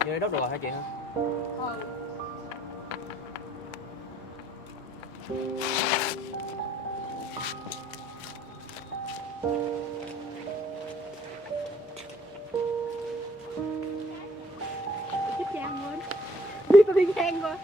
Vô đây đốt đồ hả chị hả? Ừ. Chết Giang quên. Đi tôi đi ngang qua.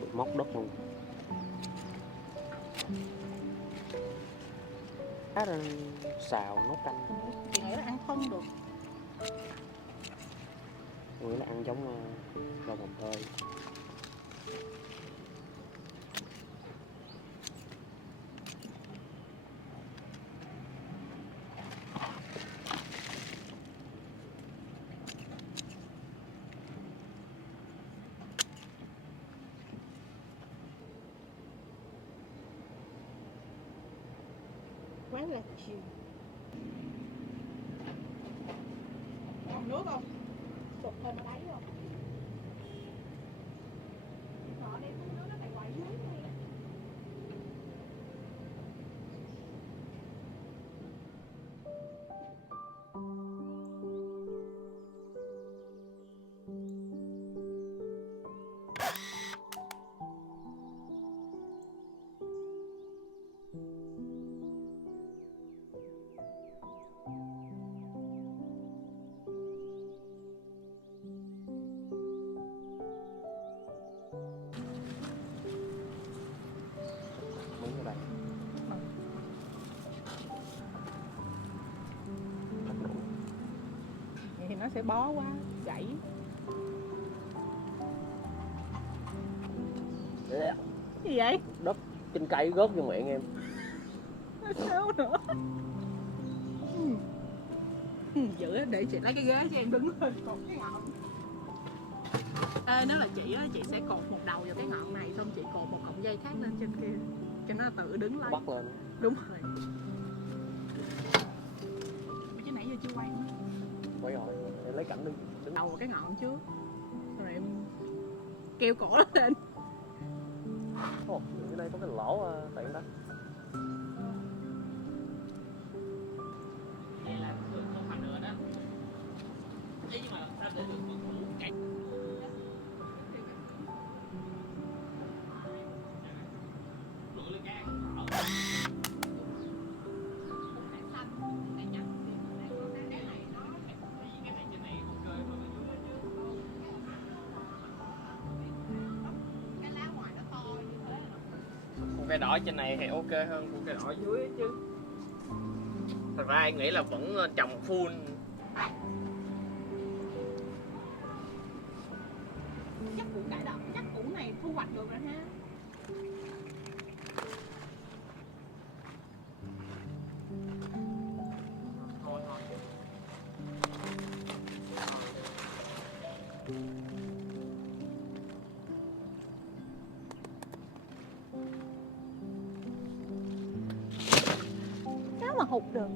Bị móc đất luôn. Cá ra xào nấu canh. Chị nghĩ là ăn không được. Tôi nghĩ là ăn giống rau mồng tơi. Quá là chiều. Còn nước không? Sụp lên đáy không? Sợ đem nước nó phải quậy dưới đi. Miếng như vậy. Thạch nụ. Vậy thì nó sẽ bó quá, gãy. Gì vậy? Đất trên cây rớt vô miệng em. Sao nữa? Giữ á, để chị lấy cái ghế cho em đứng lên cột cái ngọn. Ê, nếu là chị á, chị sẽ cột một đầu vào cái ngọn này, xong chị cột một cọng dây khác lên trên kia cho nó tự đứng lấy. Bắt lên. Đúng rồi. Chứ nãy giờ chưa quay nữa. Quay rồi, em lấy cảnh đứng Đầu vào cái ngọn trước, rồi em kêu cổ nó lên. Ồ, ở đây có cái lỗ tiện đó. Đây là không thành nữa đó. Nhưng mà làm sao để được một củ cạnh. Cây đỏ trên này thì ok hơn con cây đỏ dưới chứ. Thật ra anh nghĩ là vẫn trồng full. Chắc củ cải đỏ, chắc củ này thu hoạch được rồi ha. Thôi thôi. Sao mà hụt được.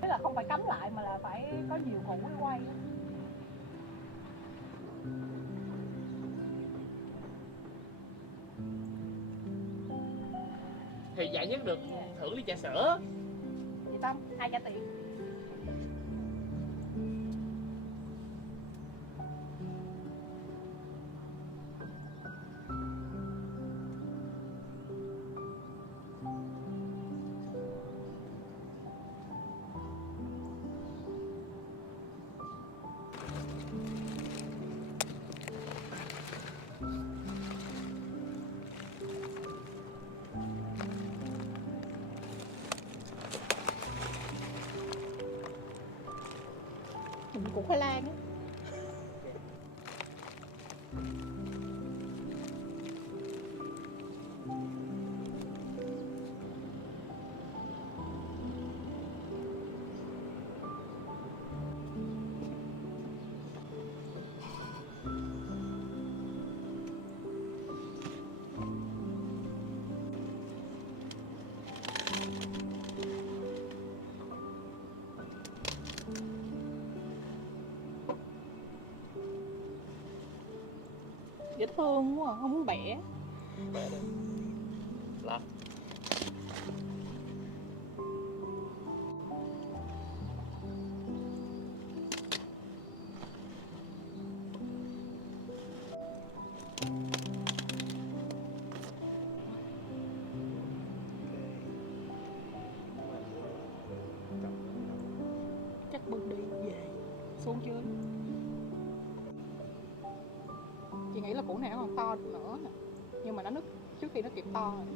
Thế là không phải cắm lại mà là phải có nhiều củ để quay. Thì giải nhất được thử ly trà sữa. Chị Tâm, 2 trả tiền. Củ khoai lang á. Dễ thương quá à, không muốn bẻ. Bẻ đi. Lật. bưng đi về xuống chơi. Chị nghĩ là củ này nó còn to được nữa nè, nhưng mà nó nứt trước khi nó kịp to rồi.